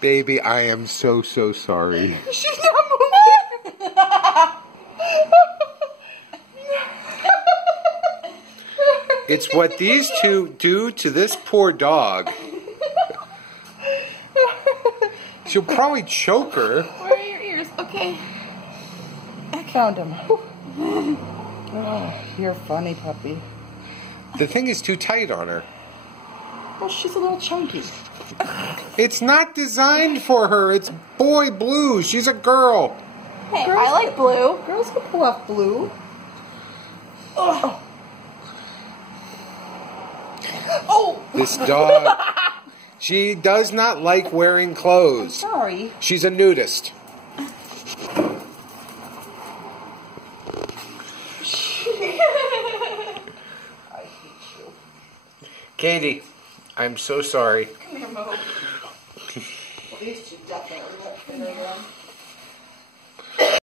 Baby, I am so sorry. She's not moving. It's what these two do to this poor dog. She'll probably choke her. Where are your ears? Okay. I found them. Oh, you're funny, puppy. The thing is too tight on her. Well, she's a little chunky. It's not designed for her. It's boy blue. She's a girl. Hey, I like blue. Girls can pull off blue. Oh. Oh. This dog, she does not like wearing clothes. Sorry. She's a nudist. I hate you. Katie, I'm so sorry. Come here, Mo. At least you definitely won't fit in.